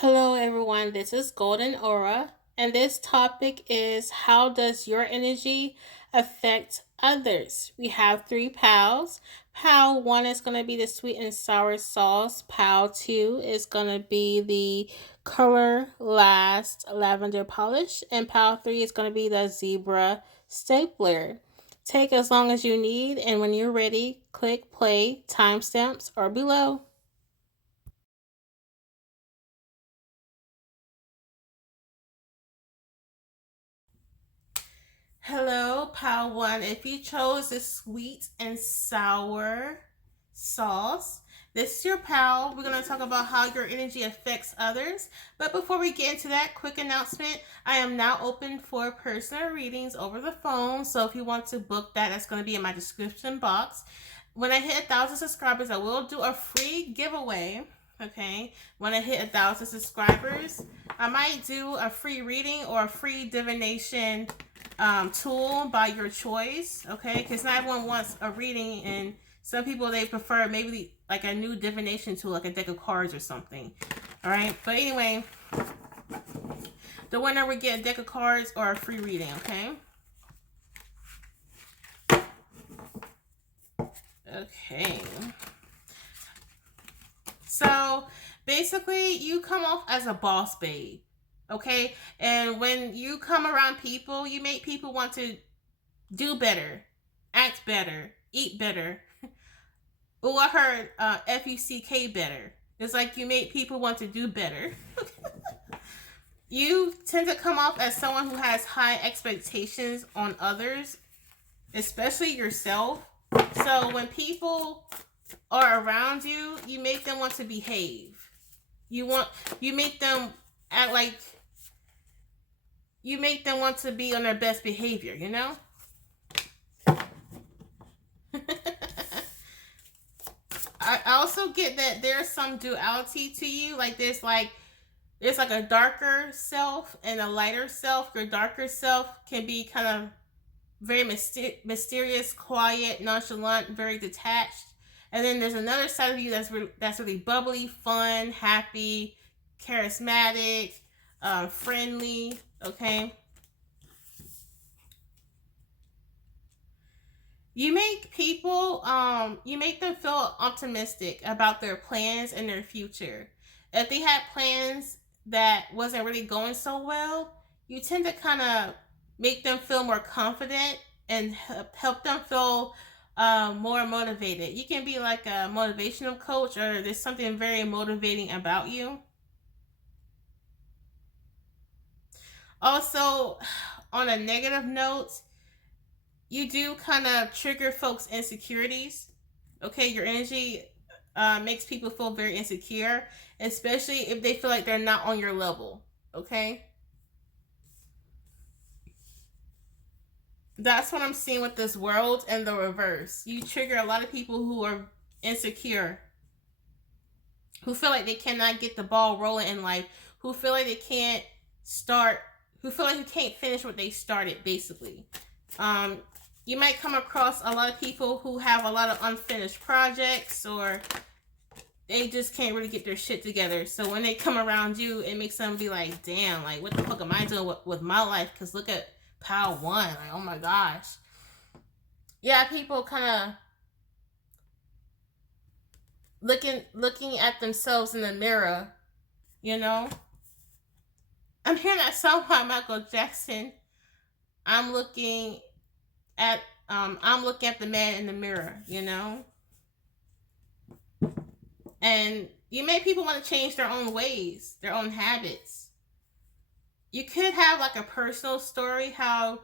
Hello, everyone. This is Golden Aura, and this topic is how does your energy affect others? We have three pals. Pal one is going to be the sweet and sour sauce. Pal two is going to be the color last lavender polish, and pal three is going to be the zebra stapler. Take as long as you need, and when you're ready, click play. Timestamps are below. Hello, Pal One. If you chose the sweet and sour sauce, this is your pal. We're going to talk about how your energy affects others. But before we get into that, quick announcement I am now open for personal readings over the phone. So if you want to book that, that's going to be in my description box. When I hit 1,000 subscribers, I will do a free giveaway. Okay, when I hit 1,000 subscribers, I might do a free reading or a free divination tool by your choice. Okay, because not everyone wants a reading, and some people they prefer maybe like a new divination tool, like a deck of cards or something. All right, but anyway, the winner would get a deck of cards or a free reading. Okay. Okay. So basically, you come off as a boss babe. Okay, and when you come around people, you make people want to do better, act better, eat better. Oh, I heard FUCK better. It's like you make people want to do better. You tend to come off as someone who has high expectations on others, especially yourself. So when people are around you, you make them want to behave. You make them act like you make them want to be on their best behavior, you know? I also get that there's some duality to you. Like there's like a darker self and a lighter self. Your darker self can be kind of very mysterious, quiet, nonchalant, very detached. And then there's another side of you that's really bubbly, fun, happy, charismatic, friendly. Okay, you make them feel optimistic about their plans and their future. If they had plans that wasn't really going so well, you tend to kind of make them feel more confident and help them feel more motivated. You can be like a motivational coach, or there's something very motivating about you. Also, on a negative note, you do kind of trigger folks' insecurities. Okay, your energy makes people feel very insecure, especially if they feel like they're not on your level. Okay, that's what I'm seeing with this world and the reverse. You trigger a lot of people who are insecure, who feel like they cannot get the ball rolling in life, who feel like they can't start, who feel like you can't finish what they started, basically. Um, you might come across a lot of people who have a lot of unfinished projects, or they just can't really get their shit together. So when they come around you, it makes them be like, damn, like, what the fuck am I doing with my life? Because look at Pal One. Like, oh my gosh. Yeah, people kind of looking at themselves in the mirror, you know? I'm hearing that song by Michael Jackson. I'm looking at I'm looking at the man in the mirror, you know? And you make people want to change their own ways, their own habits. You could have like a personal story how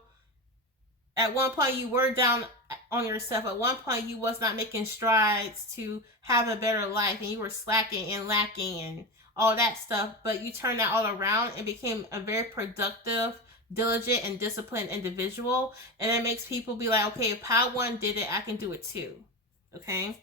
at one point you were down on yourself. At one point you was not making strides to have a better life, and you were slacking and lacking and all that stuff, but you turned that all around and became a very productive, diligent, and disciplined individual. And it makes people be like, okay, if Pal One did it, I can do it too. Okay.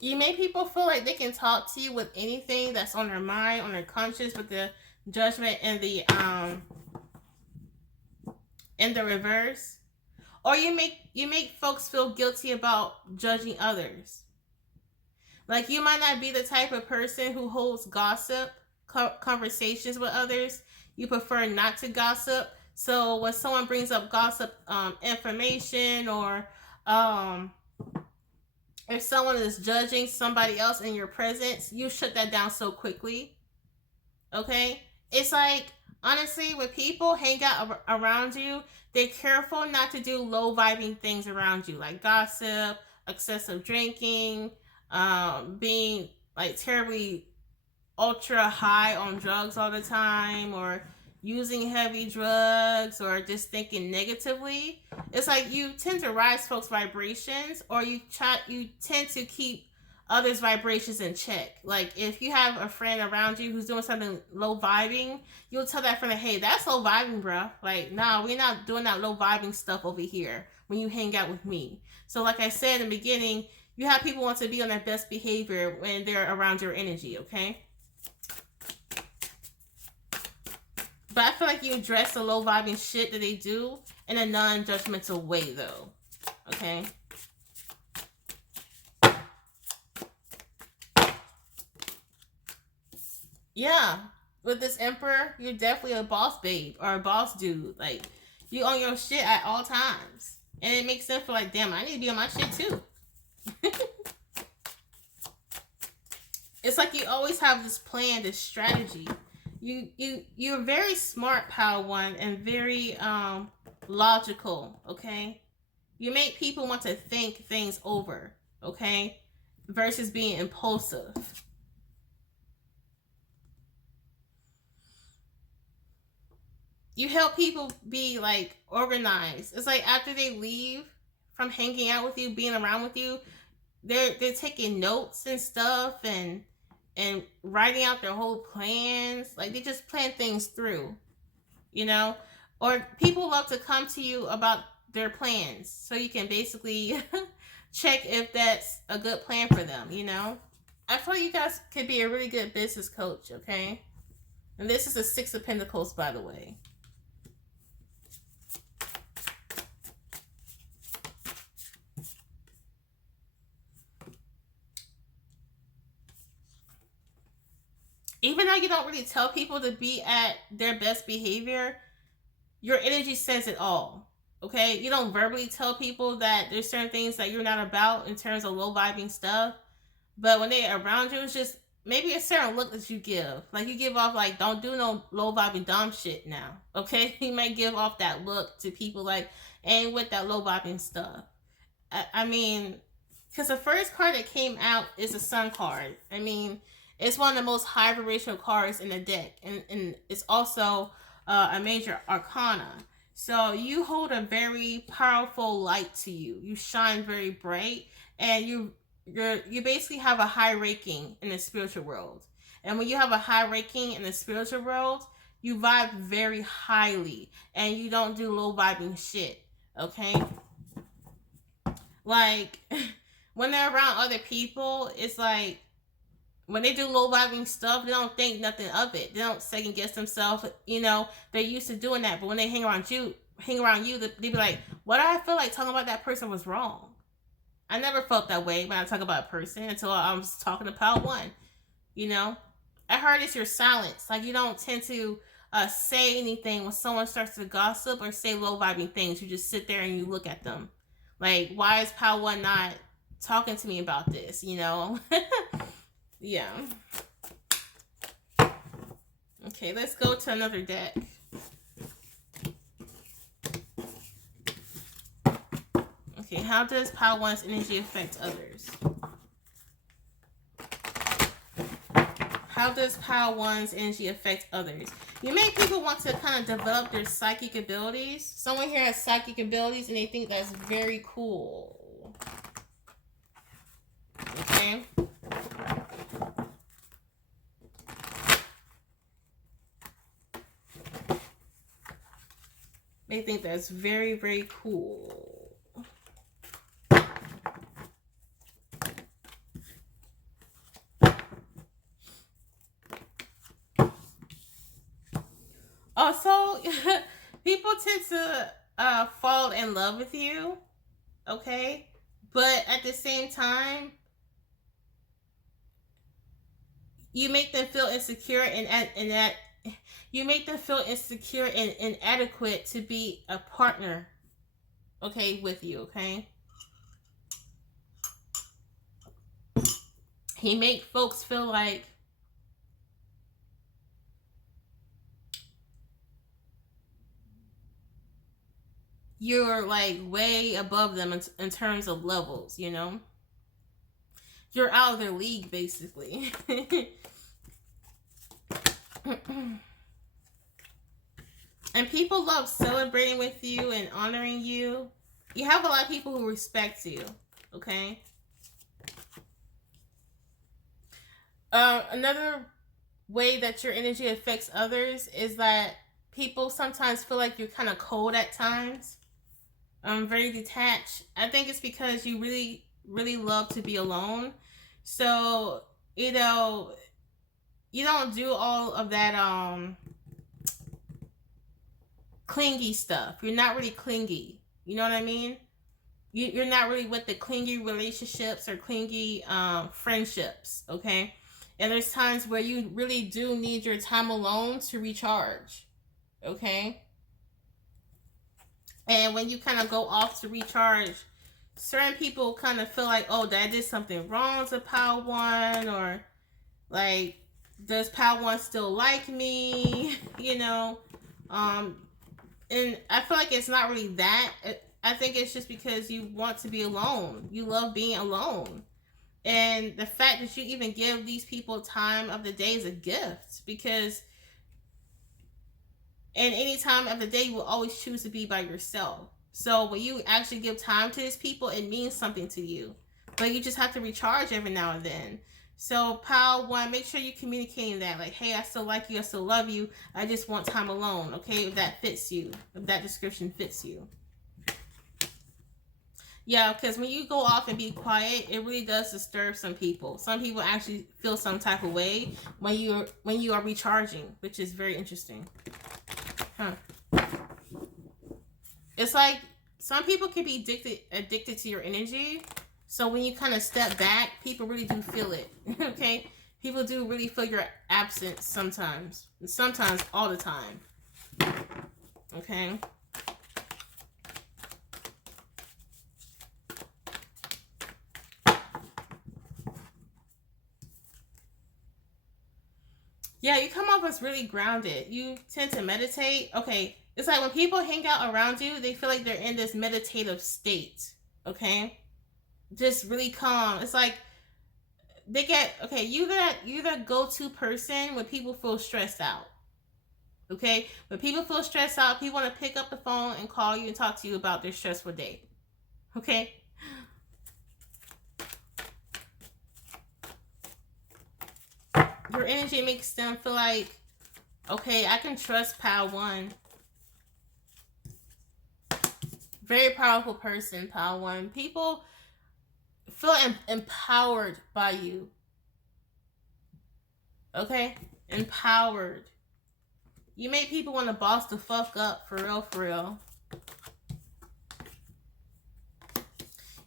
You make people feel like they can talk to you with anything that's on their mind, on their conscience, but judgment in the reverse, or you make folks feel guilty about judging others. Like, you might not be the type of person who holds gossip conversations with others. You prefer not to gossip. So when someone brings up gossip information, or um, if someone is judging somebody else in your presence, you shut that down so quickly. Okay? It's like, honestly, when people hang out around you, they're careful not to do low vibing things around you, like gossip, excessive drinking, being like terribly ultra high on drugs all the time, or using heavy drugs, or just thinking negatively. It's like you tend to rise folks' vibrations, or you tend to keep others' vibrations in check. Like, if you have a friend around you who's doing something low vibing, you'll tell that friend, hey, that's low vibing, bro. Like, nah, we're not doing that low vibing stuff over here when you hang out with me. So like I said in the beginning, you have people want to be on their best behavior when they're around your energy, okay? But I feel like you address the low vibing shit that they do in a non-judgmental way, though. Okay? Yeah. With this Emperor, you're definitely a boss babe or a boss dude. Like, you own your shit at all times. And it makes them feel like, damn, I need to be on my shit too. It's like you always have this plan, this strategy. You're very smart, Power One, and very logical, okay? You make people want to think things over, okay? Versus being impulsive. You help people be like organized. It's like after they leave from hanging out with you, being around with you, they're taking notes and stuff, and writing out their whole plans. Like, they just plan things through, you know? Or people love to come to you about their plans, so you can basically check if that's a good plan for them, you know? I feel like you guys could be a really good business coach, okay? And this is the Six of Pentacles, by the way. Even though you don't really tell people to be at their best behavior, your energy says it all. Okay? You don't verbally tell people that there's certain things that you're not about in terms of low vibing stuff. But when they're around you, it's just maybe a certain look that you give. Like, you give off like, don't do no low vibing dumb shit now. Okay? You might give off that look to people like, ain't with that low vibing stuff. I mean, because the first card that came out is the Sun card. I mean, it's one of the most high vibrational cards in the deck, and it's also a major arcana. So you hold a very powerful light to you. You shine very bright, and you basically have a high ranking in the spiritual world. And when you have a high ranking in the spiritual world, you vibe very highly, and you don't do low vibing shit. Okay? Like, when they're around other people, it's like, when they do low vibing stuff, they don't think nothing of it. They don't second guess themselves. You know, they're used to doing that. But when they hang around you, they be like, what do I feel like talking about that person was wrong? I never felt that way when I talk about a person until I was talking to Power One. You know, I heard it's your silence. Like, you don't tend to say anything when someone starts to gossip or say low vibing things. You just sit there and you look at them. Like, why is Power One not talking to me about this? You know? Yeah. Okay, let's go to another deck. Okay, how does Power One's energy affect others? How does Power One's energy affect others? You make people want to kind of develop their psychic abilities. Someone here has psychic abilities and they think that's very cool. Okay. They think that's very, very cool. Also, people tend to fall in love with you, okay? But at the same time, you make them feel insecure and that you make them feel insecure and inadequate to be a partner, okay, with you, okay? He make folks feel like you're like way above them in terms of levels, you know? You're out of their league, basically. And people love celebrating with you and honoring you. You have a lot of people who respect you, okay? Another way that your energy affects others is that people sometimes feel like you're kind of cold at times. Very detached. I think it's because you really, really love to be alone. So, you know, you don't do all of that clingy stuff. You're not really clingy. You know what I mean? You're not really with the clingy relationships or clingy friendships, okay? And there's times where you really do need your time alone to recharge, okay? And when you kind of go off to recharge, certain people kind of feel like, oh, I did something wrong to Pile 1, or like, does Pile 1 still like me? You know? And I feel like it's not really that. I think it's just because you want to be alone. You love being alone. And the fact that you even give these people time of the day is a gift, because in any time of the day you will always choose to be by yourself. So when you actually give time to these people, it means something to you. But you just have to recharge every now and then. So Pile 1, make sure you're communicating that. Like, hey, I still like you, I still love you, I just want time alone, okay? If that fits you, if that description fits you. Yeah, because when you go off and be quiet, it really does disturb some people. Some people actually feel some type of way when you are recharging, which is very interesting. Huh. It's like some people can be addicted to your energy. So when you kind of step back, people really do feel it. Okay? People do really feel your absence sometimes. Sometimes all the time. Okay? Yeah, you come off as really grounded. You tend to meditate. Okay, it's like when people hang out around you, they feel like they're in this meditative state. Okay? Just really calm. It's like they get, okay, you that go-to person when people feel stressed out. Okay? When people feel stressed out, people want to pick up the phone and call you and talk to you about their stressful day. Okay? Your energy makes them feel like, okay, I can trust Pile 1. Very powerful person, Pile 1. People feel empowered by you. Okay? Empowered. You make people want to boss the fuck up, for real, for real.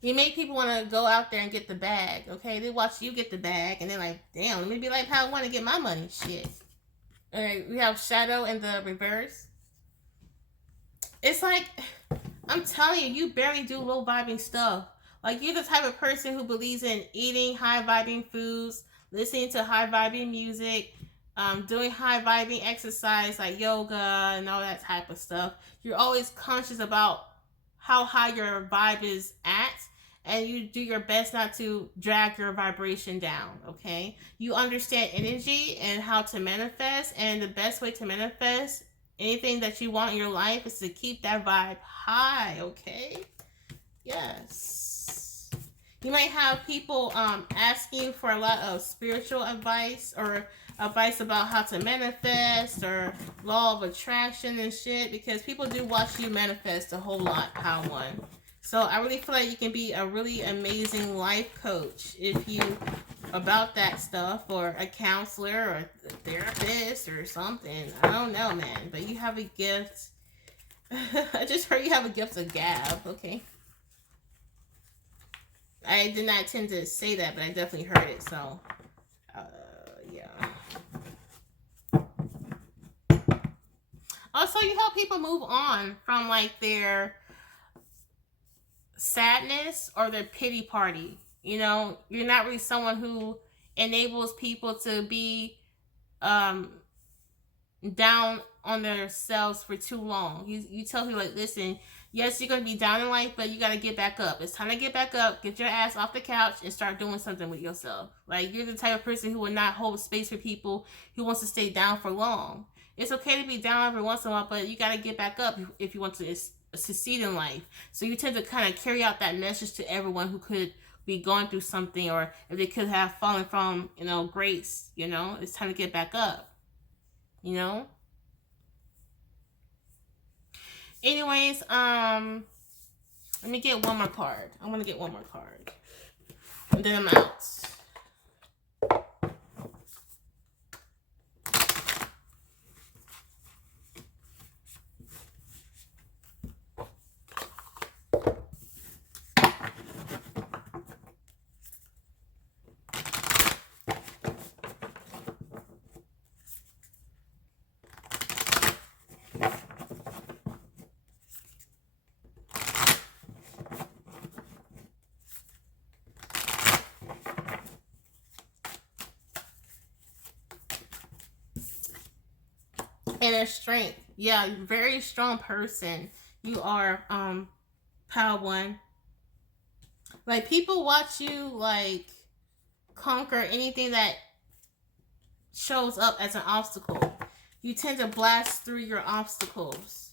You make people want to go out there and get the bag, okay? They watch you get the bag, and they're like, damn, let me be like Pile 1 and get my money. Shit. Alright, we have Shadow in the reverse. It's like, I'm telling you, you barely do low vibing stuff. Like, you're the type of person who believes in eating high vibing foods, listening to high vibing music, doing high vibing exercise like yoga and all that type of stuff. You're always conscious about how high your vibe is at, and you do your best not to drag your vibration down, okay? You understand energy and how to manifest, and the best way to manifest anything that you want in your life is to keep that vibe high, okay? Yes. You might have people asking for a lot of spiritual advice, or advice about how to manifest, or law of attraction and shit, because people do watch you manifest a whole lot, Pile 1. So I really feel like you can be a really amazing life coach if you about that stuff, or a counselor or a therapist or something. I don't know, man, but you have a gift. I just heard you have a gift of gab. Okay. I did not intend to say that, but I definitely heard it. So, yeah. Also, you help people move on from like their sadness or their pity party. You know, you're not really someone who enables people to be um down on themselves for too long. You tell people like, listen, yes, you're gonna be down in life, but you gotta get back up. It's time to get back up, get your ass off the couch and start doing something with yourself. Like, you're the type of person who will not hold space for people who wants to stay down for long. It's okay to be down every once in a while, but you gotta get back up if you want to succeed in life. So you tend to kind of carry out that message to everyone who could be going through something, or if they could have fallen from, grace. It's time to get back up. Anyways, let me get one more card. I'm gonna get one more card, and then I'm out. Inner strength. Yeah, very strong person. You are, Power One. Like, people watch you, like, conquer anything that shows up as an obstacle. You tend to blast through your obstacles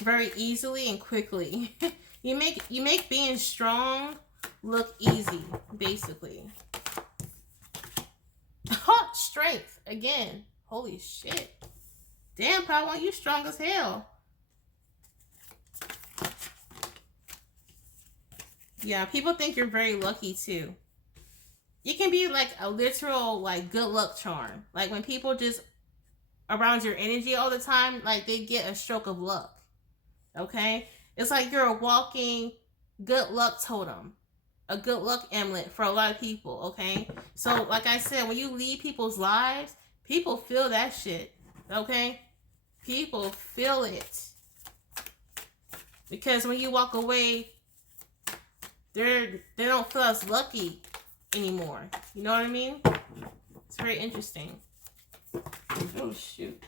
very easily and quickly. you make being strong look easy, basically. Strength again. Holy shit. Damn, Power One, you strong as hell. Yeah, people think you're very lucky too. You can be like a literal, like, good luck charm. Like, when people just around your energy all the time, like, they get a stroke of luck. Okay? It's like you're a walking good luck totem, a good luck amulet for a lot of people. Okay? So, like I said, when you lead people's lives, people feel that shit. Okay? People feel it. Because when you walk away, they don't feel as lucky anymore. You know what I mean? It's very interesting. Oh, shoot.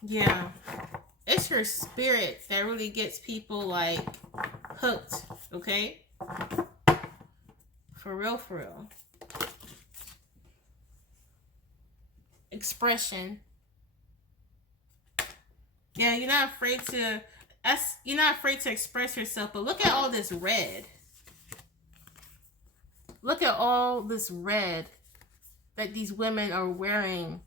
Yeah. It's your spirit that really gets people, like, hooked. Okay? For real, for real. Expression. Yeah, you're not afraid to express yourself, but look at all this red. Look at all this red that these women are wearing.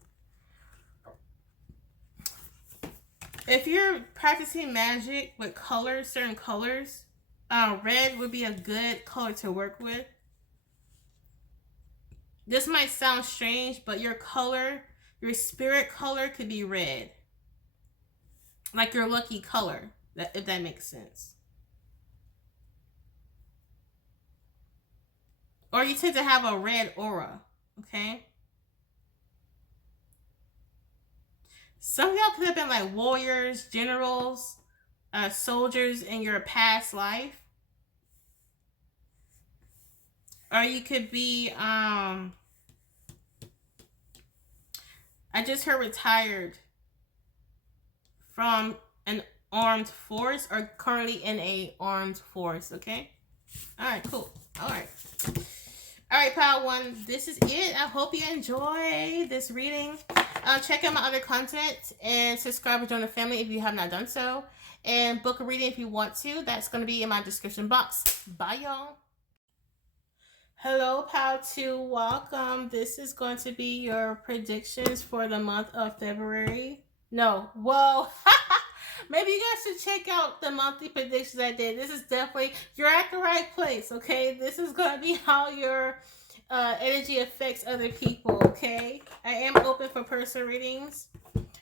If you're practicing magic with colors, certain colors, red would be a good color to work with. This might sound strange, but your color, your spirit color, could be red. Like your lucky color, if that makes sense. Or you tend to have a red aura, okay? Some of y'all could have been like warriors, generals, soldiers in your past life. Or you could be, I just heard retired from an armed force, or currently in a armed force, okay? Alright, cool. Alright. Alright, Power One, this is it. I hope you enjoy this reading. Check out my other content and subscribe and join the family if you have not done so. And book a reading if you want to. That's going to be in my description box. Bye, y'all. Hello, Pal 2. Welcome. This is going to be your predictions for the month of February. No, whoa. Maybe you guys should check out the monthly predictions I did. This is definitely, you're at the right place, okay? This is going to be how your energy affects other people, okay? I am open for personal readings.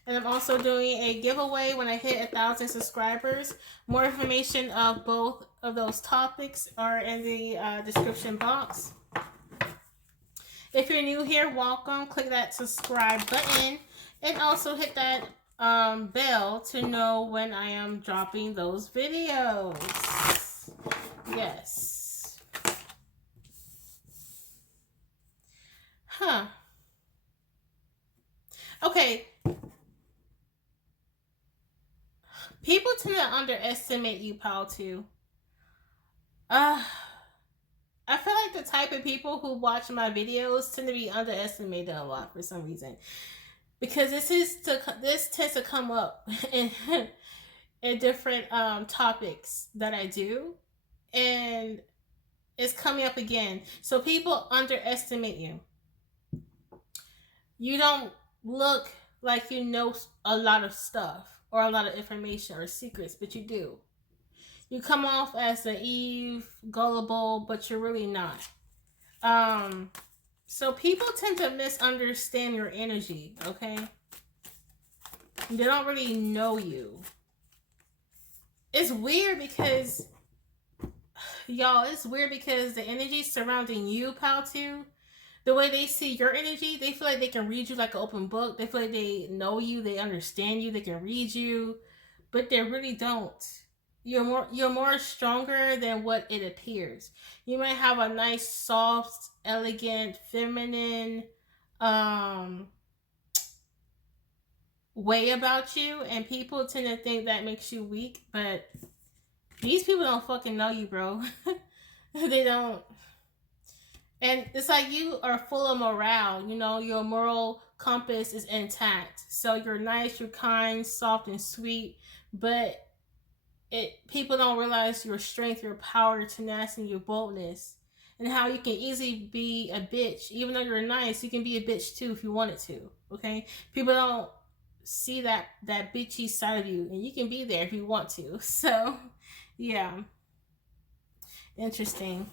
And I'm also doing a giveaway when I hit 1,000 subscribers. More information of both of those topics are in the description box. If you're new here, welcome. Click that subscribe button and also hit that bell to know when I am dropping those videos. Yes. Huh. Okay. People tend to underestimate you, pal, too. I feel like the type of people who watch my videos tend to be underestimated a lot for some reason, because this tends to come up in different topics that I do, and it's coming up again. So people underestimate you. You don't look like you know a lot of stuff or a lot of information or secrets, but you do. You come off as naive, gullible, but you're really not. So people tend to misunderstand your energy, okay? They don't really know you. It's weird because, y'all, it's weird because the energy surrounding you, pal, too, the way they see your energy, they feel like they can read you like an open book. They feel like they know you, they understand you, they can read you, but they really don't. You're more stronger than what it appears. You might have a nice, soft, elegant, feminine way about you, and people tend to think that makes you weak, but these people don't fucking know you, bro. They don't. And it's like you are full of morale, you know, your moral compass is intact. So you're nice, you're kind, soft, and sweet, but people don't realize your strength, your power, your tenacity, your boldness, and how you can easily be a bitch. Even though you're nice, you can be a bitch too if you wanted to. Okay, people don't see that bitchy side of you, and you can be there if you want to. So, yeah, interesting.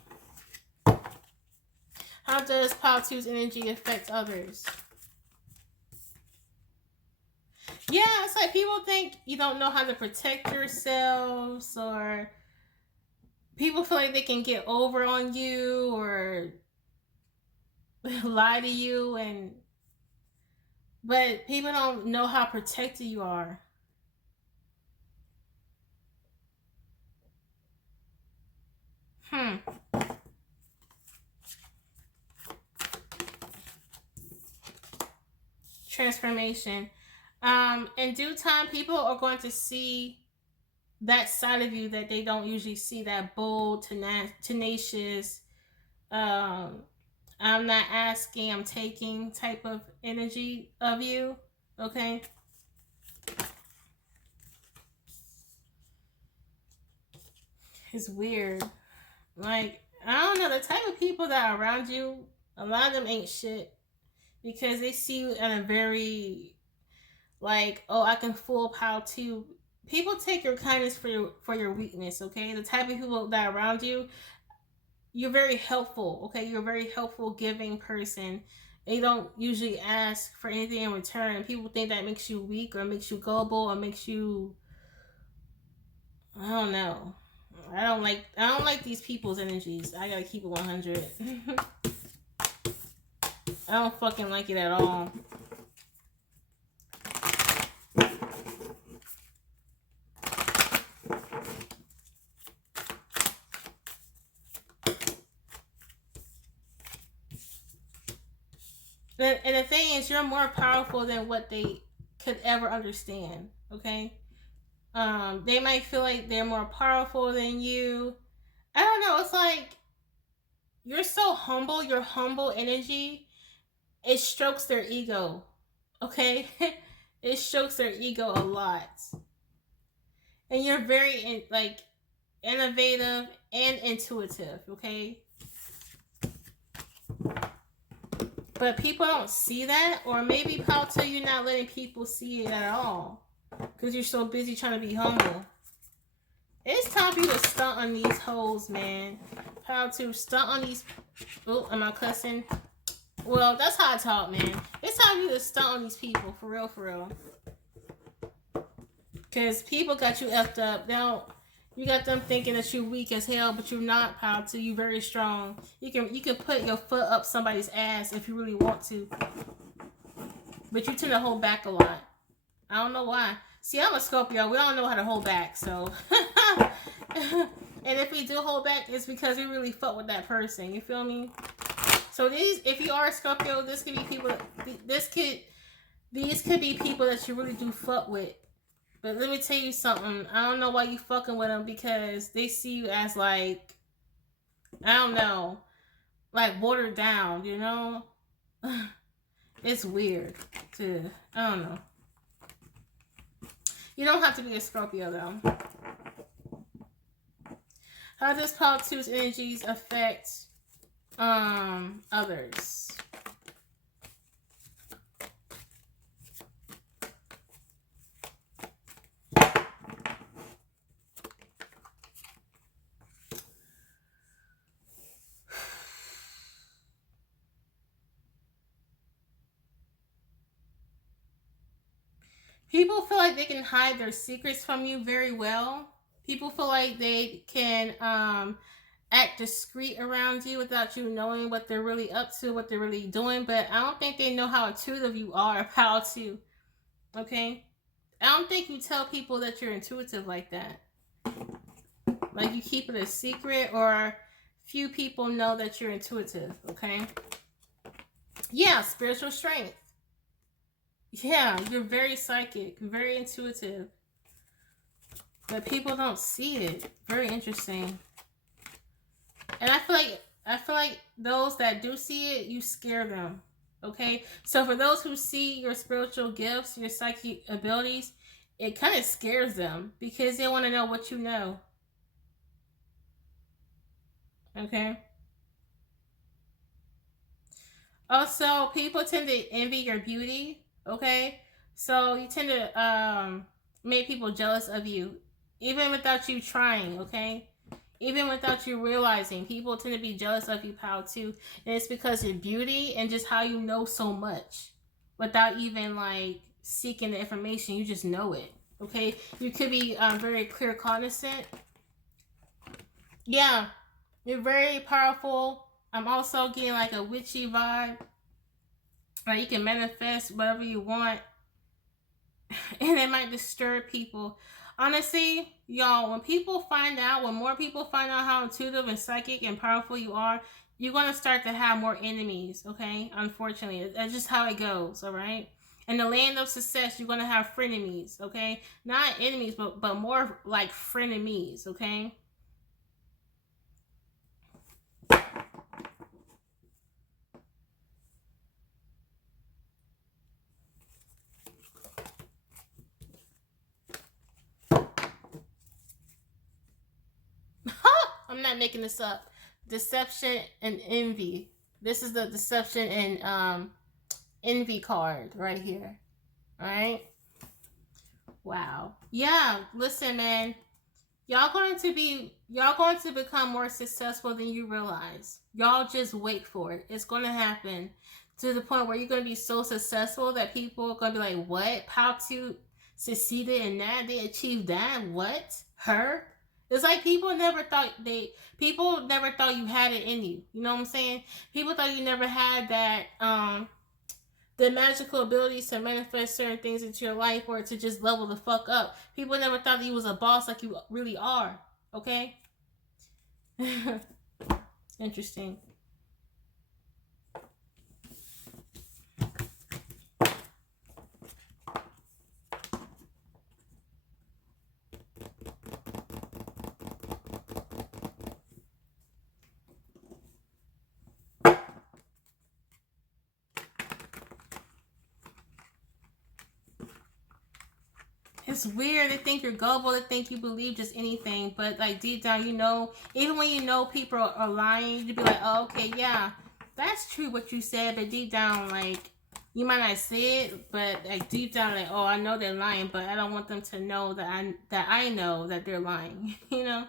How does Pal 2's energy affect others? Yeah, it's like people think you don't know how to protect yourselves, or people feel like they can get over on you or lie to you, but people don't know how protected you are. Transformation. In due time, people are going to see that side of you that they don't usually see, that bold, tenacious, I'm not asking, I'm taking type of energy of you. Okay. It's weird. Like, I don't know, the type of people that are around you, a lot of them ain't shit, because they see you in a very, like, oh, I can fool Pal 2. People take your kindness for your weakness, okay? The type of people that are around you, you're very helpful, okay? You're a very helpful, giving person. They don't usually ask for anything in return. People think that makes you weak or makes you gullible or makes you, I don't know. I don't like these people's energies. I gotta keep it 100. I don't fucking like it at all. And the thing is, you're more powerful than what they could ever understand. Okay, they might feel like they're more powerful than you. I don't know. It's like you're so humble. Your humble energy, it strokes their ego. Okay, it strokes their ego a lot. And you're very like innovative and intuitive. Okay, But people don't see that, or maybe Pal 2, you're not letting people see it at all because you're so busy trying to be humble. It's time for you to stunt on these hoes, man. Pal 2, stunt on these. Oh, am I cussing? Well, that's how I talk, man. It's time for you to stunt on these people, for real, for real. Because people got you effed up. Now, you got them thinking that you're weak as hell, but you're not, Pal 2. You're very strong. You can put your foot up somebody's ass if you really want to. But you tend to hold back a lot. I don't know why. See, I'm a Scorpio. We don't know how to hold back, so. And if we do hold back, it's because we really fuck with that person. You feel me? So if you are a Scorpio, this could be people. These could be people that you really do fuck with. But let me tell you something. I don't know why you fucking with them, because they see you as like, I don't know, like watered down. You know, it's weird. I don't know. You don't have to be a Scorpio though. How does Pal 2's energies affect others? People feel like they can hide their secrets from you very well. People feel like they can act discreet around you without you knowing what they're really up to, what they're really doing. But I don't think they know how intuitive you are, Pal 2. Okay? I don't think you tell people that you're intuitive like that. Like you keep it a secret, or few people know that you're intuitive. Okay? Yeah, spiritual strength. Yeah, you're very psychic, very intuitive. But people don't see it. Very interesting. And I feel like those that do see it, you scare them. Okay? So for those who see your spiritual gifts, your psychic abilities, it kind of scares them because they want to know what you know. Okay? Also, people tend to envy your beauty. Okay? So you tend to make people jealous of you, even without you trying. Okay? Even without you realizing, people tend to be jealous of you, Pal 2. And it's because of beauty and just how you know so much without even like seeking the information. You just know it. Okay? You could be very clear cognizant. Yeah. You're very powerful. I'm also getting like a witchy vibe. Like you can manifest whatever you want. And it might disturb people. Honestly, y'all, when more people find out how intuitive and psychic and powerful you are, you're going to start to have more enemies, okay? Unfortunately, that's just how it goes, all right? In the land of success, you're going to have frenemies, okay? Not enemies, but more like frenemies, okay? I'm not making this up. Deception and envy. This is the deception and envy card right here. All right. Wow. Yeah. Listen, man. Y'all going to become more successful than you realize. Y'all just wait for it. It's going to happen to the point where you're going to be so successful that people are going to be like, what? How to succeeded in that? They achieved that? What? Her? It's like people never thought you had it in you. You know what I'm saying? People thought you never had that the magical abilities to manifest certain things into your life, or to just level the fuck up. People never thought that you was a boss like you really are. Okay? Interesting. It's weird. They think you're gullible. They think you believe just anything. But like deep down, you know, even when you know people are lying, you'd be like, oh, okay, yeah. that's true what you said, but deep down, like, you might not say it, but like deep down, like, oh, I know they're lying, but I don't want them to know that I know that they're lying. You know?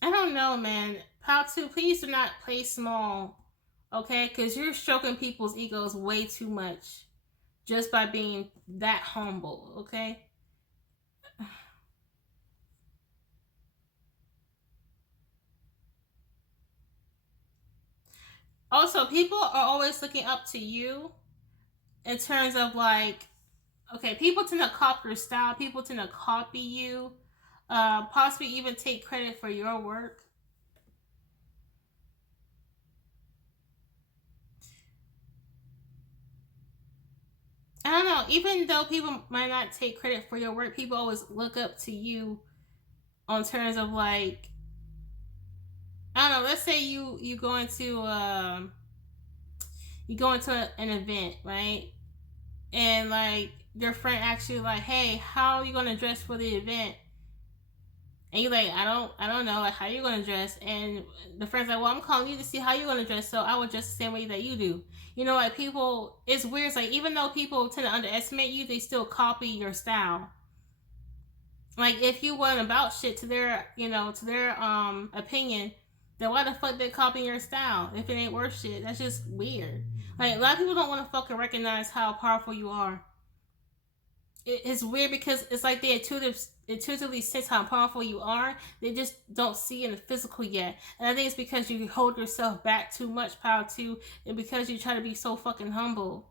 I don't know, man. Pal 2, please do not play small, okay? Because you're stroking people's egos way too much just by being that humble, okay? Also, people are always looking up to you in terms of like, okay, people tend to copy your style, people tend to copy you, possibly even take credit for your work. I don't know, even though people might not take credit for your work, people always look up to you on terms of like, I don't know, let's say you go into an event, right? And like your friend asks you like, hey, how are you gonna dress for the event? And you're like, I don't know, like, how you gonna dress? And the friend's like, well, I'm calling you to see how you're gonna dress, so I would dress the same way that you do. You know, like, people, it's weird. It's like, even though people tend to underestimate you, they still copy your style. Like, if you went about shit to their, to their opinion, then why the fuck they copying your style if it ain't worth shit? That's just weird. Like, a lot of people don't want to fucking recognize how powerful you are. It's weird because it's like they intuitively sense how powerful you are. They just don't see it in the physical yet. And I think it's because you hold yourself back too much, Power 2, and because you try to be so fucking humble.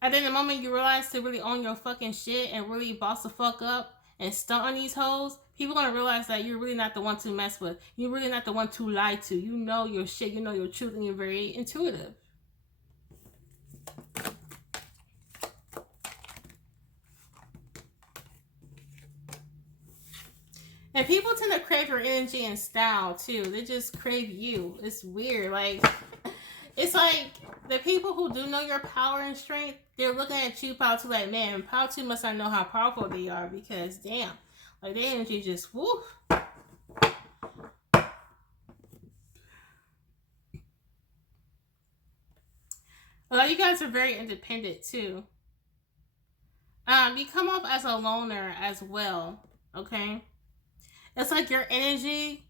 And then the moment you realize to really own your fucking shit and really boss the fuck up and stunt on these hoes, people gonna realize that you're really not the one to mess with. You're really not the one to lie to. You know your shit, you know your truth, and you're very intuitive. And people tend to crave your energy and style too. They just crave you. It's weird. Like, it's like the people who do know your power and strength, they're looking at you, Power 2, like, man, Power 2 must not know how powerful they are because, damn, like, their energy just, whoo. Well, you guys are very independent too. You come off as a loner as well, okay? It's like your energy.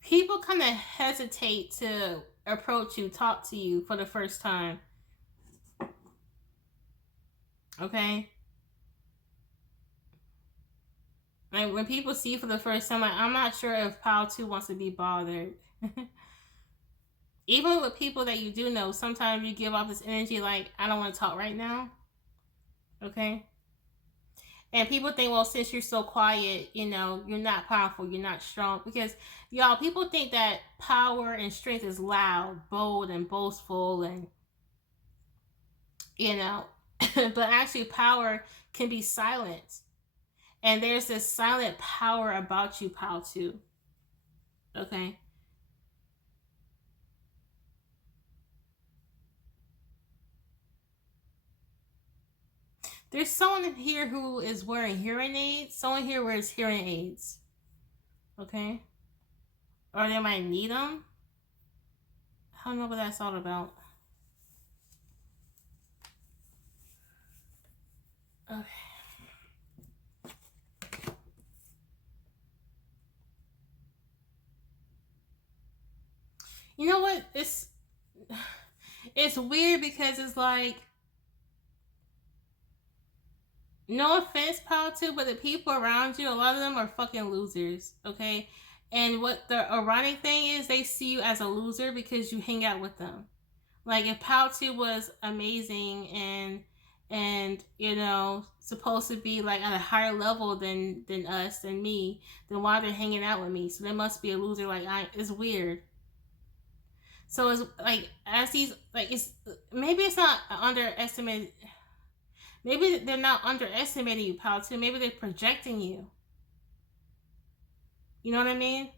People kind of hesitate to approach you, talk to you for the first time, okay? Like, when people see you for the first time, like, I'm not sure if Power 2 wants to be bothered. Even with people that you do know, sometimes you give off this energy like, I don't want to talk right now, okay? And people think, well, since you're so quiet, you're not powerful, you're not strong. Because, y'all, people think that power and strength is loud, bold, and boastful, and, but actually, power can be silent. And there's this silent power about you, Power 2. Okay? There's someone in here who is wearing hearing aids. Someone here wears hearing aids. Okay? Or they might need them. I don't know what that's all about. Okay. You know what? It's weird because it's like, no offense, Power 2, but the people around you, a lot of them are fucking losers, okay? And what the ironic thing is, they see you as a loser because you hang out with them. Like, if Power 2 was amazing and supposed to be like at a higher level than us, than me, then why they're hanging out with me? So they must be a loser. Like, it's weird. So it's like, as these, like, it's maybe it's not underestimated. Maybe they're not underestimating you, Power 2. Maybe they're projecting you. You know what I mean?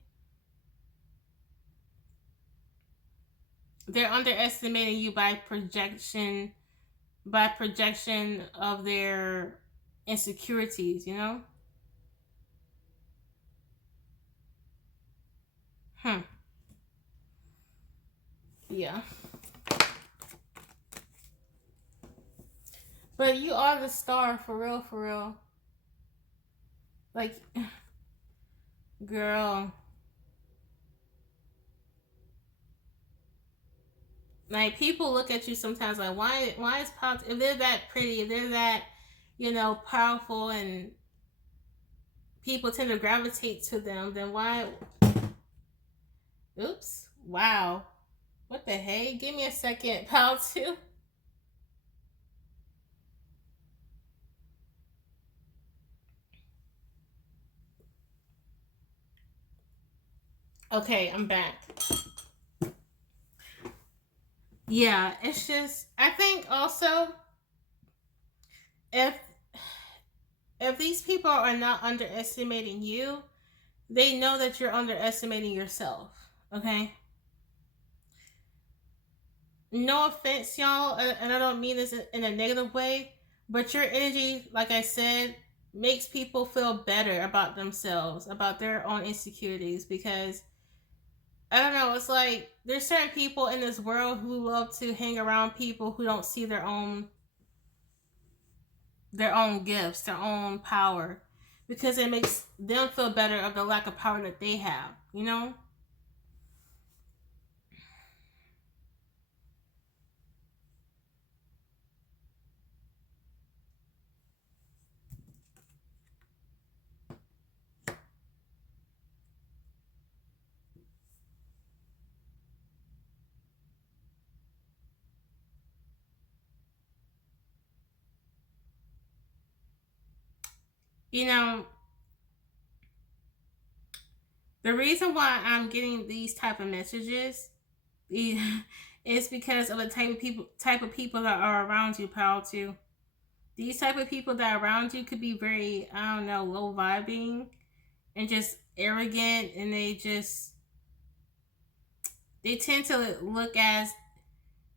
They're underestimating you by projection, by projection of their insecurities, you know? Yeah. But you are the star, for real, for real. Like, girl. Like, people look at you sometimes like, why is pop, if they're that pretty, if they're that, powerful, and people tend to gravitate to them, then why, oops, wow. What the hey? Give me a second, pal, too. Okay, I'm back. Yeah, it's just, I think also, if these people are not underestimating you, they know that you're underestimating yourself. Okay? No offense, y'all, and I don't mean this in a negative way, but your energy, like I said, makes people feel better about themselves, about their own insecurities, because I don't know, it's like there's certain people in this world who love to hang around people who don't see their own gifts, their own power, because it makes them feel better of the lack of power that they have, you know? You know, the reason why I'm getting these type of messages is because of the type of people that are around you, pal, too. These type of people that are around you could be very, I don't know, low vibing and just arrogant, and they tend to look as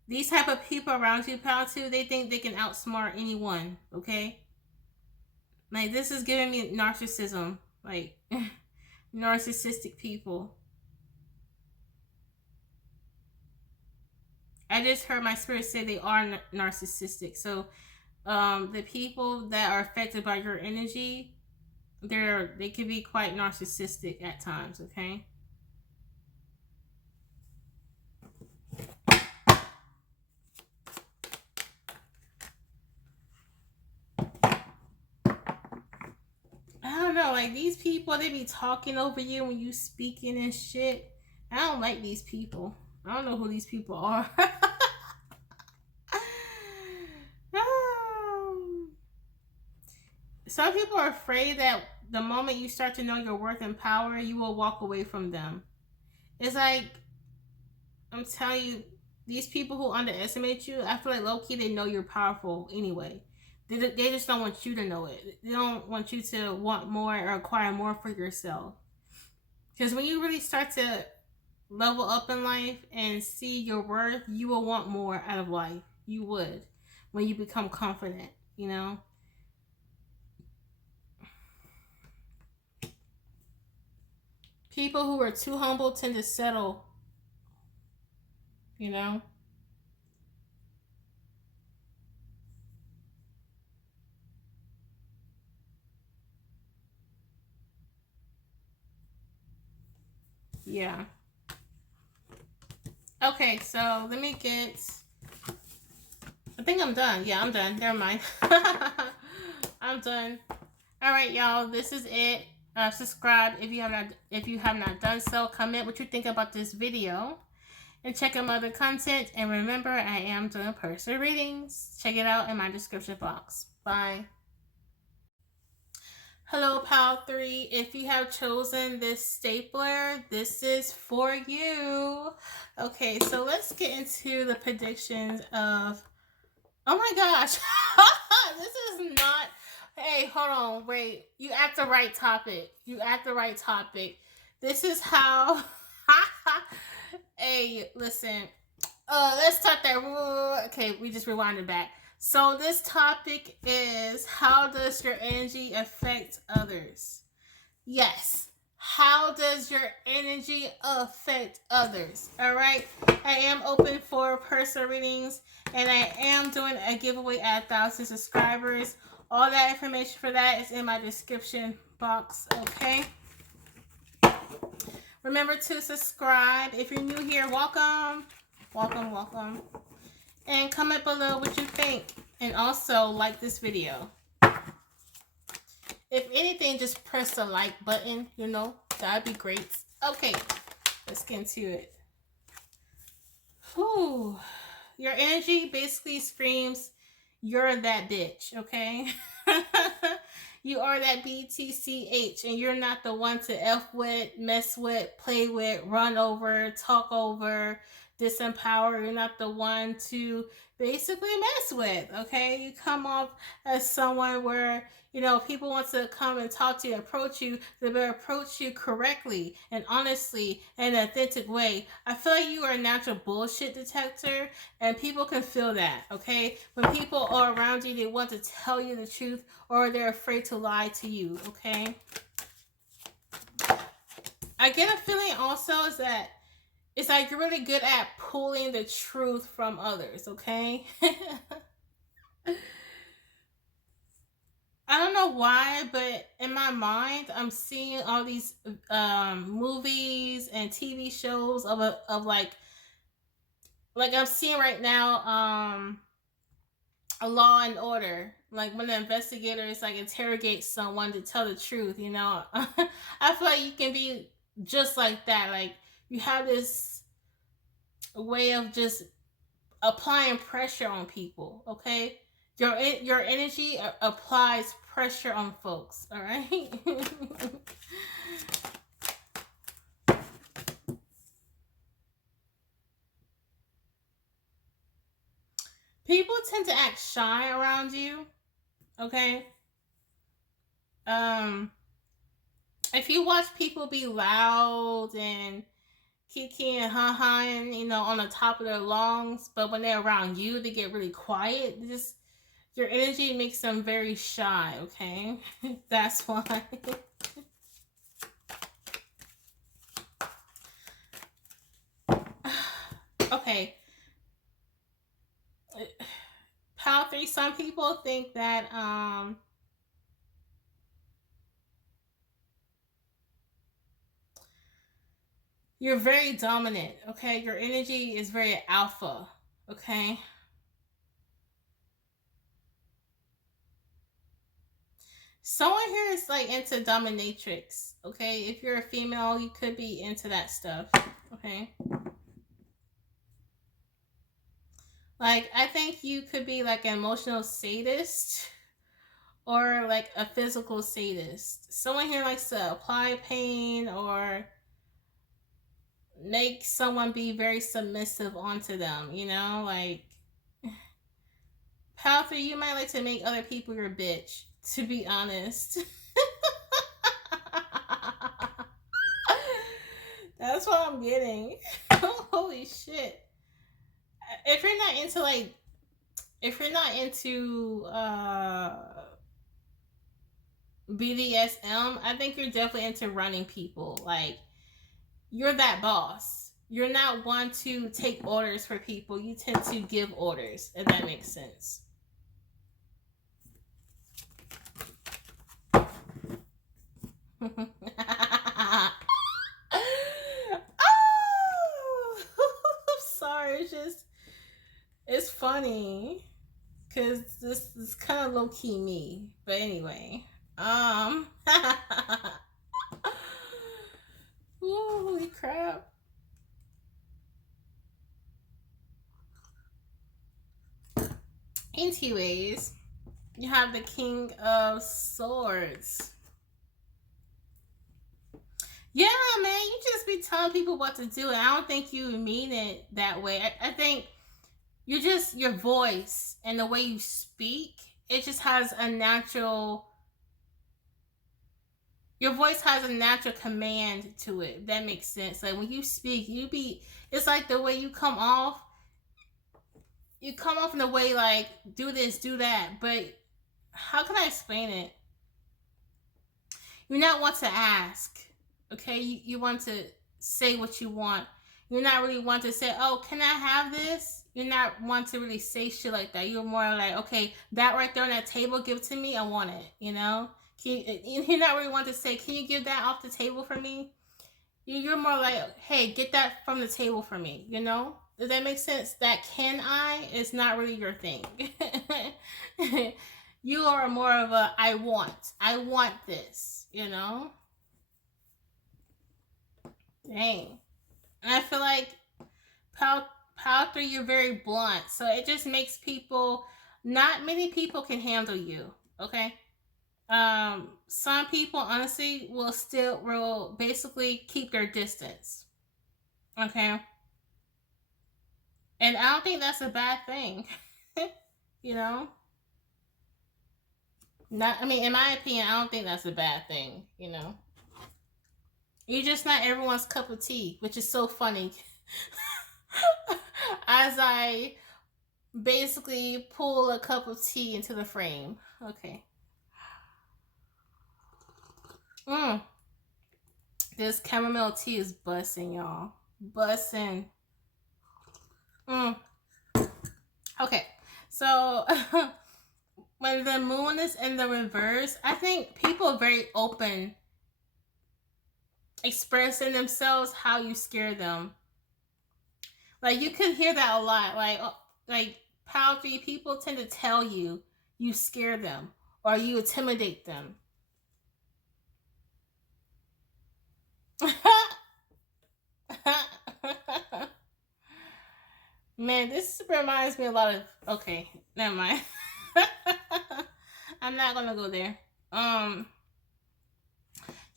these type of people around you, pal, too. They think they can outsmart anyone. Okay, like this is giving me narcissism, like narcissistic people. I just heard my spirit say they are narcissistic. So, the people that are affected by your energy, they can be quite narcissistic at times. Okay. I don't know, like these people, they be talking over you when you speaking and shit. I don't like these people. I don't know who these people are. Some people are afraid that the moment you start to know your worth and power, you will walk away from them. It's like, I'm telling you, these people who underestimate you, I feel like low key they know you're powerful anyway. They just don't want you to know it. They don't want you to want more or acquire more for yourself. Because when you really start to level up in life and see your worth, you will want more out of life. You would when you become confident, you know? People who are too humble tend to settle, you know? Yeah. Okay, so let me get. I think I'm done. Yeah, I'm done. Never mind. I'm done. All right, y'all. This is it. Subscribe if you have not done so. Comment what you think about this video, and check out my other content. And remember, I am doing personal readings. Check it out in my description box. Bye. Hello, Pal 3. If you have chosen this stapler, this is for you. Okay, so let's get into the predictions of. Oh my gosh. This is not. Hey, hold on. Wait. You at the right topic. You at the right topic. This is how. Hey, listen. Let's start that. Okay, we just rewinded back. So this topic is, how does your energy affect others? Yes. How does your energy affect others? All right. I am open for personal readings, and I am doing a giveaway at 1,000 subscribers. All that information for that is in my description box. Okay. Remember to subscribe. If you're new here, welcome. Welcome, welcome. And comment below what you think. And also like this video. If anything, just press the like button, that'd be great. Okay, let's get into it. Whew. Your energy basically screams, you're that bitch, okay? You are that BTCH, and you're not the one to F with, mess with, play with, run over, talk over, disempower. You're not the one to basically mess with, okay? You come off as someone where, people want to come and talk to you, approach you, they better approach you correctly and honestly in an authentic way. I feel like you are a natural bullshit detector, and people can feel that, okay? When people are around you, they want to tell you the truth, or they're afraid to lie to you, okay? I get a feeling also is that it's like you're really good at pulling the truth from others, okay? I don't know why, but in my mind, I'm seeing all these movies and TV shows of like I'm seeing right now a Law and Order, like when the investigators like interrogate someone to tell the truth. I feel like you can be just like that. Like you have this way of just applying pressure on people. Okay, your energy applies pressure on folks. All right. People tend to act shy around you. Okay. If you watch people be loud and kiki and ha-haing, on the top of their lungs, but when they're around you, they get really quiet. Just your energy makes them very shy, okay? That's why. Okay. Pile 3, some people think that you're very dominant, okay? Your energy is very alpha, okay? Someone here is like into dominatrix, okay? If you're a female, you could be into that stuff, okay? Like, I think you could be like an emotional sadist or like a physical sadist. Someone here likes to apply pain or make someone be very submissive onto them, like Pal 3, you might like to make other people your bitch, to be honest. That's what I'm getting. Holy shit. If you're not into BDSM, I think you're definitely into running people. Like, you're that boss. You're not one to take orders for people. You tend to give orders, if that makes sense. Oh, sorry. It's funny because this is kind of low key me. But anyway, holy crap. Anyways, you have the King of Swords. Yeah, man, you just be telling people what to do, and I don't think you mean it that way. I think you just, your voice and the way you speak, it just has a natural, your voice has a natural command to it, if that makes sense. Like when you speak, it's like the way you come off, you come off in a way like do this, do that, but how can I explain it? You not want to ask, okay? You want to say what you want. You're not really want to say, oh, can I have this? You're not want to really say shit like that. You're more like, okay, that right there on that table, give it to me. I want it, you know? You're not really want to say, can you give that off the table for me? You're more like, hey, get that from the table for me, you know? Does that make sense? That can I is not really your thing. You are more of a I want this, you know? Dang. And I feel like power 3, you're very blunt. So it just makes people, not many people can handle you, okay? Some people honestly will basically keep their distance. Okay? And I don't think that's a bad thing. You know? Not I mean, in my opinion, I don't think that's a bad thing, you know. You're just not everyone's cup of tea, which is so funny. As I basically pull a cup of tea into the frame. Okay. This chamomile tea is busting, y'all. Busting. Okay. So when the moon is in the reverse, I think people are very open expressing themselves how you scare them. Like you can hear that a lot. Like power 3 people tend to tell you scare them or you intimidate them. Man, this reminds me a lot of. Okay, never mind. I'm not gonna go there.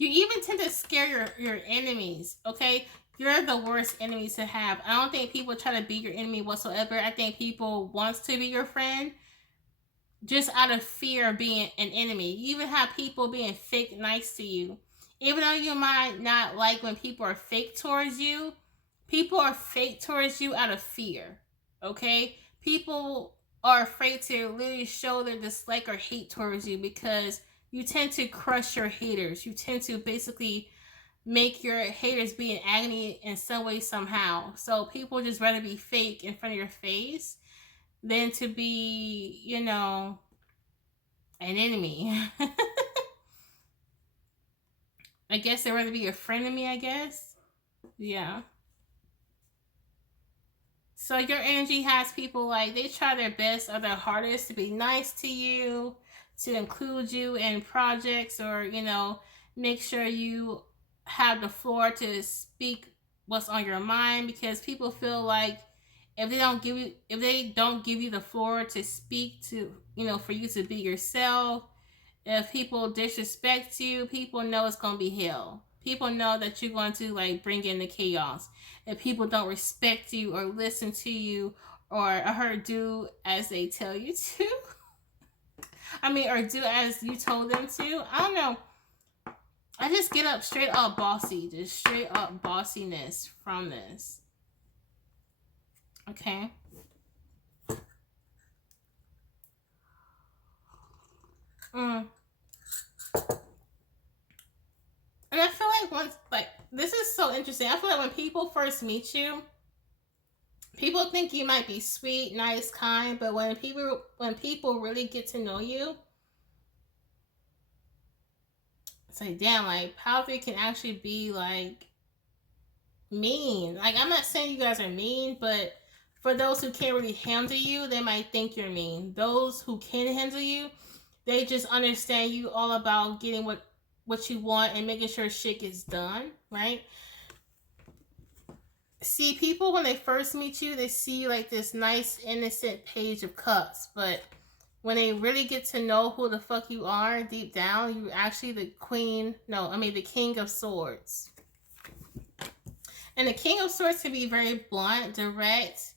You even tend to scare your enemies. Okay, you're the worst enemies to have. I don't think people try to be your enemy whatsoever. I think people wants to be your friend just out of fear of being an enemy. You even have people being fake nice to you. Even though you might not like when people are fake towards you, people are fake towards you out of fear. Okay? People are afraid to literally show their dislike or hate towards you because you tend to crush your haters. You tend to basically make your haters be in agony in some way, somehow. So people just rather be fake in front of your face than to be, you know, an enemy. I guess they'd rather be a friend of me, I guess. Yeah. So your energy has people like they try their best or their hardest to be nice to you, to include you in projects, or you know, make sure you have the floor to speak what's on your mind, because people feel like if they don't give you the floor to speak, to you know, for you to be yourself, if people disrespect you, people know it's gonna be hell. People know that you're going to like bring in the chaos. If people don't respect you or listen to you or do as they tell you to, I mean, or do as you told them to, I don't know. I just get up straight up bossy, just straight up bossiness from this. Okay. And I feel like this is so interesting. I feel like when people first meet you, people think you might be sweet, nice, kind, but when people really get to know you, it's like, damn, like power 3 can actually be like mean. Like, I'm not saying you guys are mean, but for those who can't really handle you, they might think you're mean. Those who can handle you, they just understand you all about getting what you want and making sure shit gets done, right? See, people when they first meet you, they see like this nice innocent page of cups, but when they really get to know who the fuck you are deep down, you're actually the king of swords. And the king of swords can be very blunt, direct.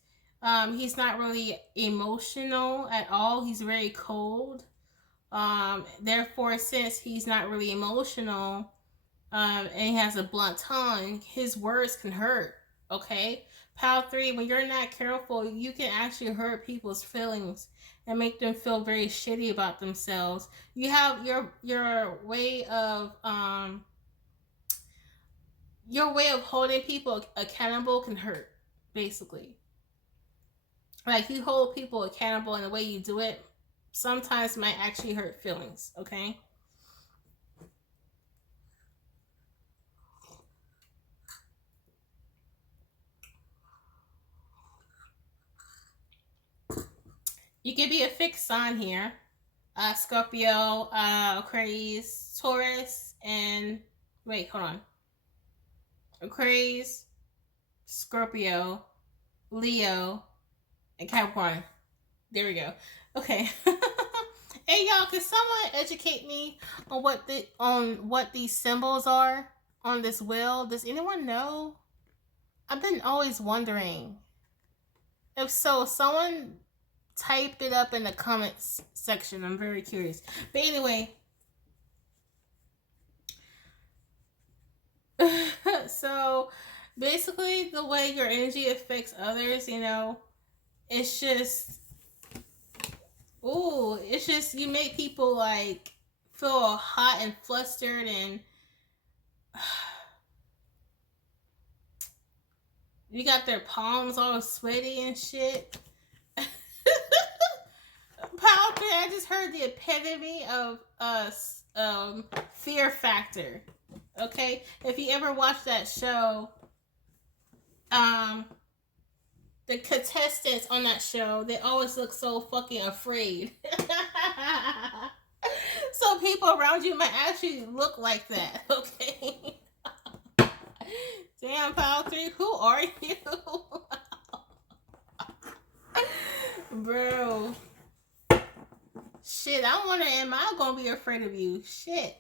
He's not really emotional at all. He's very cold. Therefore, since he's not really emotional, and he has a blunt tongue, his words can hurt. Okay? Pile 3, when you're not careful, you can actually hurt people's feelings and make them feel very shitty about themselves. You have your way of holding people accountable can hurt, basically. Like, you hold people accountable, and the way you do it sometimes might actually hurt feelings. Okay? You can be a fixed sign here. Scorpio, Aquarius, Taurus, and wait, hold on. Aquarius, Scorpio, Leo, and Capricorn. There we go. Okay. Hey y'all, can someone educate me on what these symbols are on this wheel? Does anyone know? I've been always wondering. If so, someone type it up in the comments section. I'm very curious. But anyway, so basically the way your energy affects others, it's just you make people like feel hot and flustered, and you got their palms all sweaty and shit. Power, I just heard the epitome of Fear Factor. Okay, if you ever watched that show, the contestants on that show, they always look so fucking afraid. So people around you might actually look like that. Okay. Damn, Pile 3, who are you? Bro. Shit, I'm wondering, am I gonna be afraid of you? Shit.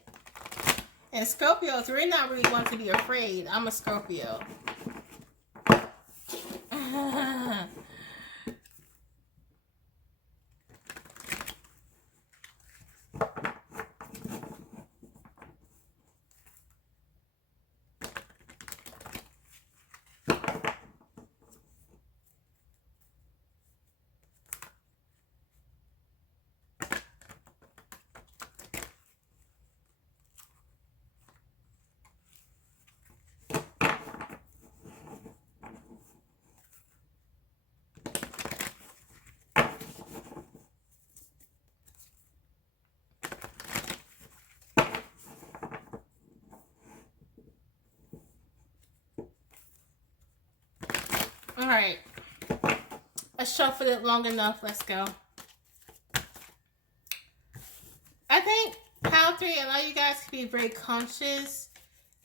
And Scorpios, we're not really going to be afraid. I'm a Scorpio. All right. I shuffled it long enough. Let's go. I think Pile 3, a lot of you guys can be very conscious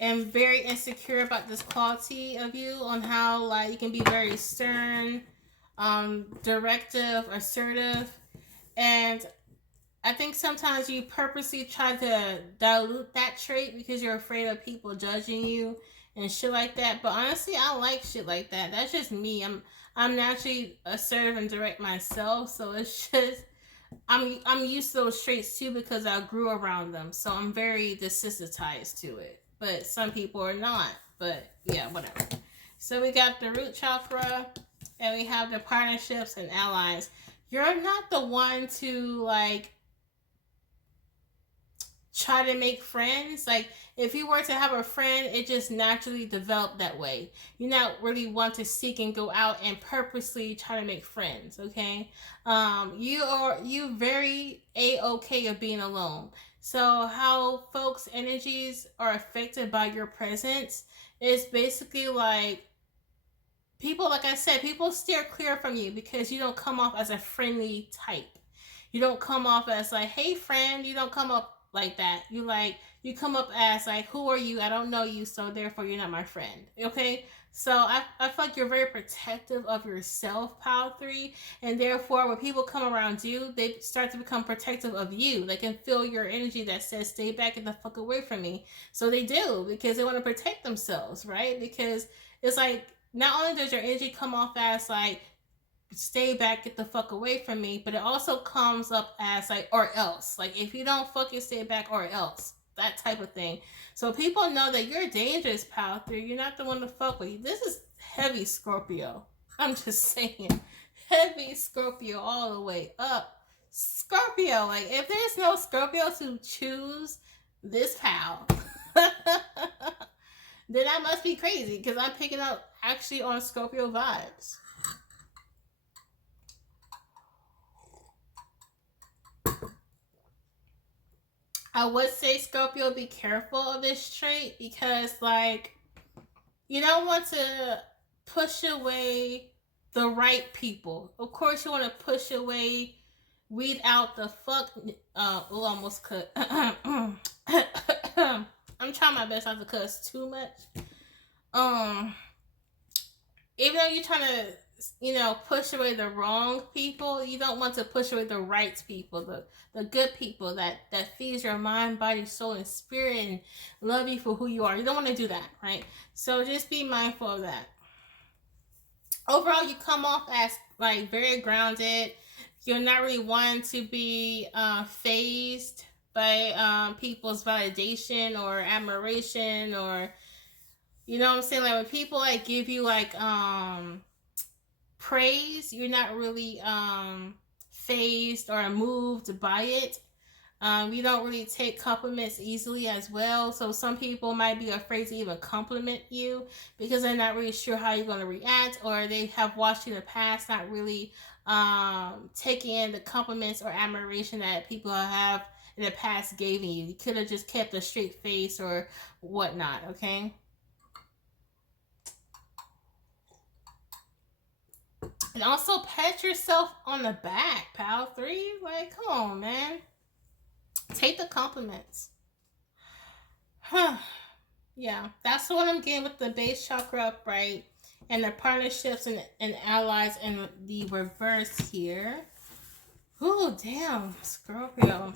and very insecure about this quality of you, on how like you can be very stern, directive, assertive, and I think sometimes you purposely try to dilute that trait because you're afraid of people judging you and shit like that. But honestly, I like shit like that. That's just me. I'm naturally assertive and direct myself, so it's just I'm used to those traits too because I grew around them. So I'm very desensitized to it. But some people are not. But yeah, whatever. So we got the root chakra, and we have the partnerships and allies. You're not the one to like try to make friends. Like, if you were to have a friend, it just naturally developed that way. You not really want to seek and go out and purposely try to make friends. Okay, you very okay of being alone. So how folks' energies are affected by your presence is basically like people, like I said, people steer clear from you because you don't come off as a friendly type. You don't come off as like, hey friend. You don't come up like that. You come up as like, who are you? I don't know you, so therefore you're not my friend. Okay? So I feel like you're very protective of yourself, Pile 3, and therefore when people come around you, they start to become protective of you. They can feel your energy that says, stay back and the fuck away from me. So they do, because they want to protect themselves, right? Because it's like, not only does your energy come off as like, stay back, get the fuck away from me, but it also comes up as like, or else. Like, if you don't fucking stay back, or else. that type of thing. So people know that you're dangerous, pal 3. You're not the one to fuck with. This is heavy Scorpio. I'm just saying. Heavy Scorpio all the way up. Scorpio, like if there's no Scorpio to choose this pal, then I must be crazy because I'm picking up actually on Scorpio vibes. I would say Scorpio, be careful of this trait because, like, you don't want to push away the right people. Of course, you want to push away, weed out the fuck. Almost cut. I'm trying my best not to cuss too much. Even though you're trying to, push away the wrong people, you don't want to push away the right people, the good people that feeds your mind, body, soul, and spirit, and love you for who you are. You don't want to do that, right? So just be mindful of that. Overall, you come off as like very grounded. You're not really one to be phased by people's validation or admiration, or you know what I'm saying? Like when people like give you like praise, you're not really phased or moved by it. You don't really take compliments easily as well. So some people might be afraid to even compliment you because they're not really sure how you're going to react, or they have watched you in the past not really taking in the compliments or admiration that people have in the past gave you. You could have just kept a straight face or whatnot, okay? And also pat yourself on the back, pal 3. Like, come on, man. Take the compliments. Huh. Yeah, that's what I'm getting with the base chakra upright and the partnerships and allies in the reverse here. Oh, damn. Scorpio.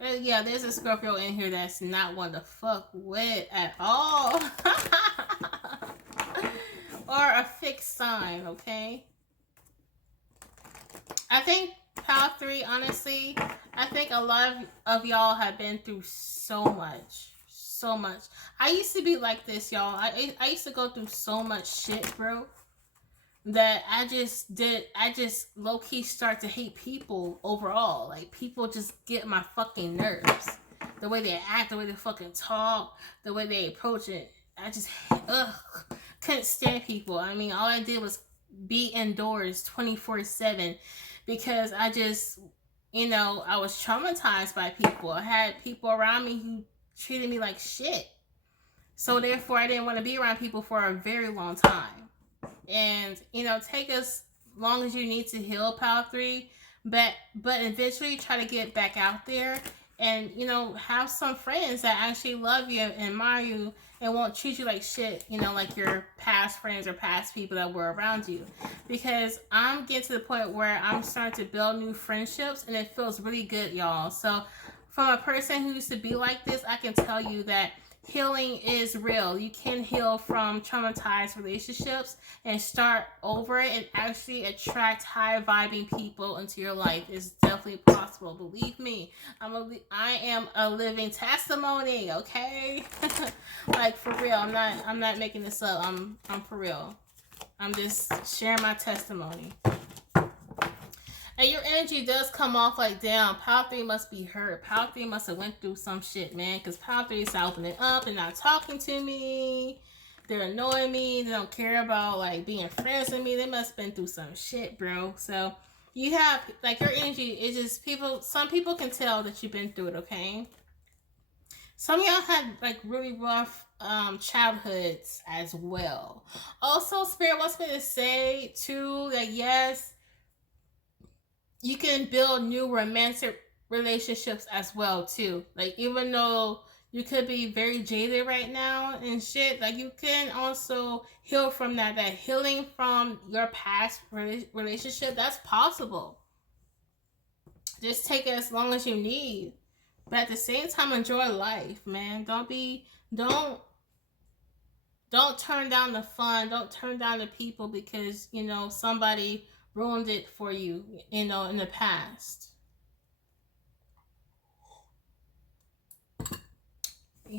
Yeah, there's a Scorpio in here that's not one to fuck with at all. Or a fixed sign, okay? I think, pal 3, honestly, I think a lot of y'all have been through so much. So much. I used to be like this, y'all. I used to go through so much shit, bro, that I just low-key start to hate people overall. Like, people just get my fucking nerves. The way they act, the way they fucking talk, the way they approach it. I just, couldn't stand people. I mean, all I did was be indoors 24/7 because I just, I was traumatized by people. I had people around me who treated me like shit. So therefore, I didn't want to be around people for a very long time. And, take as long as you need to heal, pal 3, but eventually try to get back out there and, have some friends that actually love you and admire you and won't treat you like shit, like your past friends or past people that were around you. Because I'm getting to the point where I'm starting to build new friendships and it feels really good, y'all. So from a person who used to be like this, I can tell you that healing is real. You can heal from traumatized relationships and start over it and actually attract high vibing people into your life. It's definitely possible. Believe me, I am a living testimony, okay? Like, for real. I'm not making this up. I'm for real. I'm just sharing my testimony. And your energy does come off like, damn, pal 3 must be hurt. Pal 3 must have went through some shit, man. Because pal 3 is opening up and not talking to me. They're annoying me. They don't care about, like, being friends with me. They must have been through some shit, bro. So, you have, like, your energy is just some people can tell that you've been through it, okay? Some of y'all had, like, really rough childhoods as well. Also, Spirit wants me to say, too, that yes, you can build new romantic relationships as well too. Like, even though you could be very jaded right now and shit, like, you can also heal from that. That healing from your past relationship, that's possible. Just take it as long as you need, but at the same time, enjoy life, man. Don't turn down the fun. Don't turn down the people because somebody ruined it for you, in the past.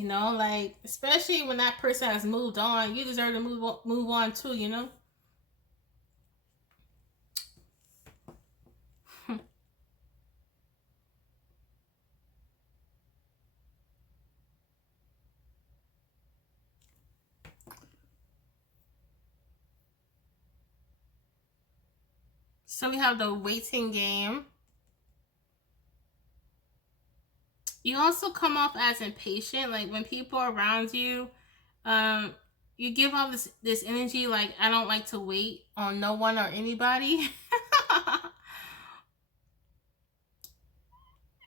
know, like, especially when that person has moved on, you deserve to move on too, you know. So we have the waiting game. You also come off as impatient, like when people are around you, um, you give off this energy like I don't like to wait on no one or anybody.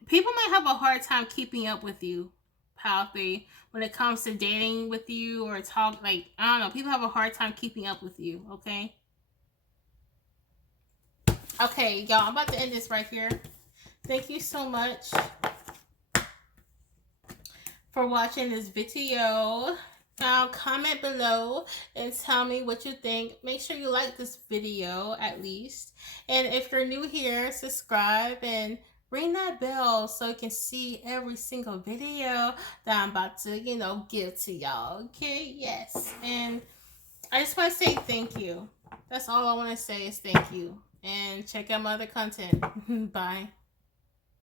People might have a hard time keeping up with you, pal three, when it comes to dating with you or talk. Like I don't know, people have a hard time keeping up with you. Okay. Okay, y'all. I'm about to end this right here. Thank you so much for watching this video. Now comment below and tell me what you think. Make sure you like this video at least. And if you're new here, subscribe and ring that bell so you can see every single video that I'm about to, give to y'all. Okay, yes. And I just want to say thank you. That's all I want to say is thank you. And check out my other content. Bye.